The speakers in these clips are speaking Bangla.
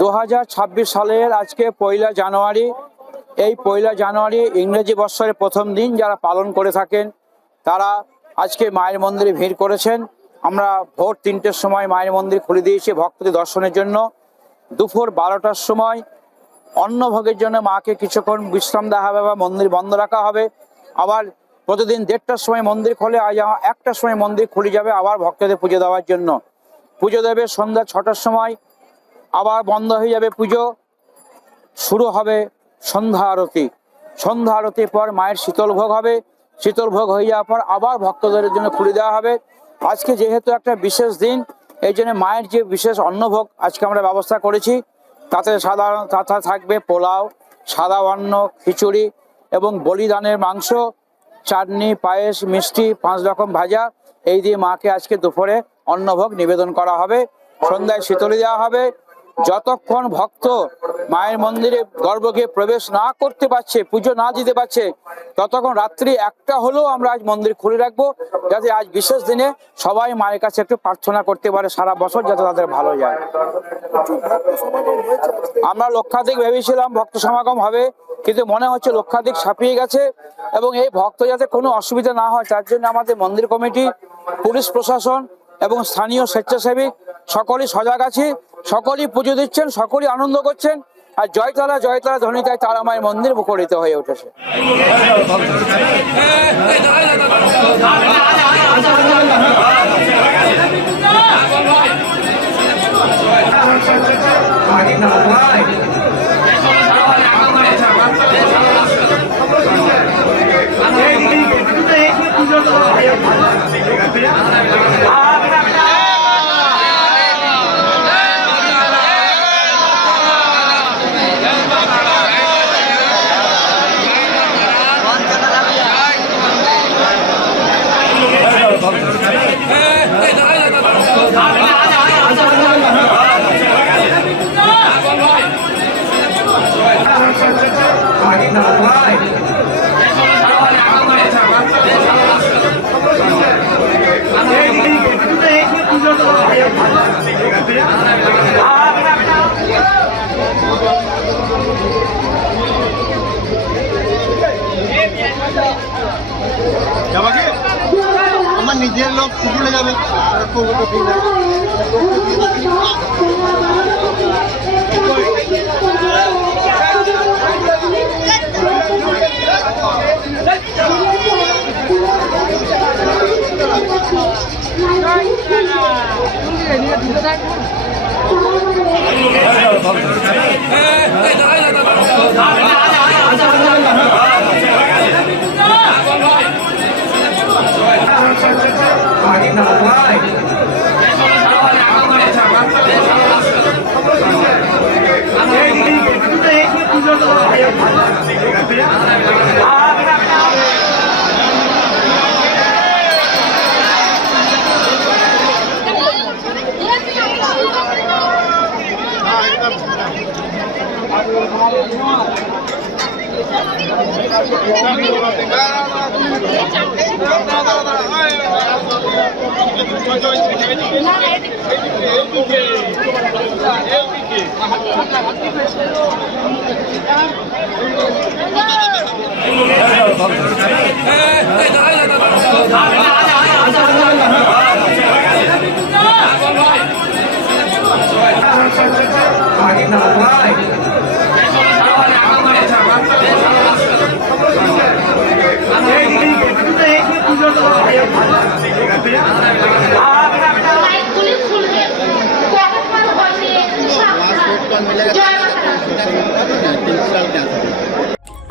2026 সালের আজকে 1 জানুয়ারি। এই 1 জানুয়ারি ইংরেজি বৎসরের প্রথম দিন যারা পালন করে থাকেন তারা আজকে মায়ের মন্দিরে ভিড় করেছেন। আমরা ভোর 3টের সময় মায়ের মন্দির খুলে দিয়েছি ভক্তদের দর্শনের জন্য। দুপুর 12টার সময় অন্নভোগের জন্য মাকে কিছুক্ষণ বিশ্রাম দেওয়া হবে বা মন্দির বন্ধ রাখা হবে। আবার প্রতিদিন 1:30টার সময় মন্দির খোলে, আজ 1টার সময় মন্দির খুলে যাবে আবার ভক্তদের পুজো দেওয়ার জন্য। পুজো দেবে সন্ধ্যা 6টার সময়, আবার বন্ধ হয়ে যাবে পুজো, শুরু হবে সন্ধ্যা আরতি। সন্ধ্যা আরতির পর মায়ের শীতল ভোগ হবে, শীতল ভোগ হয়ে যাওয়ার পর আবার ভক্তদের জন্য খুলে দেওয়া হবে। আজকে যেহেতু একটা বিশেষ দিন, এই জন্য মায়ের যে বিশেষ অন্নভোগ আজকে আমরা ব্যবস্থা করেছি, তাতে তাতে থাকবে পোলাও, সাদা অন্ন, খিচুড়ি এবং বলিদানের মাংস, চাটনি, পায়েস, মিষ্টি, 5 রকম ভাজা। এই দিয়ে মাকে আজকে দুপুরে অন্নভোগ নিবেদন করা হবে। সন্ধ্যায় শীতলি দেওয়া হবে। যতক্ষণ ভক্ত মায়ের মন্দিরে গর্ভগৃহে প্রবেশ না করতে পারছে, পুজো না দিতে পারছে, ততক্ষণ রাত্রি 1টা হলেও আমরা আজ মন্দির খুলে রাখবো, যাতে আজ বিশেষ দিনে সবাই মায়ের কাছে একটু প্রার্থনা করতে পারে সারা বছর, যাতে তাদের ভালো যায়। আমরা লক্ষাধিক ভেবেছিলাম ভক্ত সমাগম হবে, কিন্তু মনে হচ্ছে লক্ষাধিক ছাপিয়ে গেছে। এবং এই ভক্ত যাতে কোনো অসুবিধা না হয় তার জন্য আমাদের মন্দির কমিটি, পুলিশ প্রশাসন এবং স্থানীয় স্বেচ্ছাসেবী সকলেই সজাগ আছে। সকলেই পুজো দিচ্ছেন, সকলেই আনন্দ করছেন। আর জয়তলা জয়তলা ধ্বনিতায় তারা মায়ের মন্দির মুখরিত হয়ে উঠেছে। আমার নিজের লোক চলে যাবে।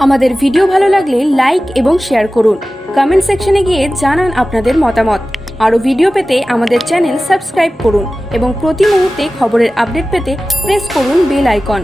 আমাদের ভিডিও ভালো লাগলে লাইক এবং শেয়ার করুন। কমেন্ট সেকশনে গিয়ে জানান আপনাদের মতামত। আরও ভিডিও পেতে আমাদের চ্যানেল সাবস্ক্রাইব করুন এবং প্রতি মুহূর্তে খবরের আপডেট পেতে প্রেস করুন বেল আইকন।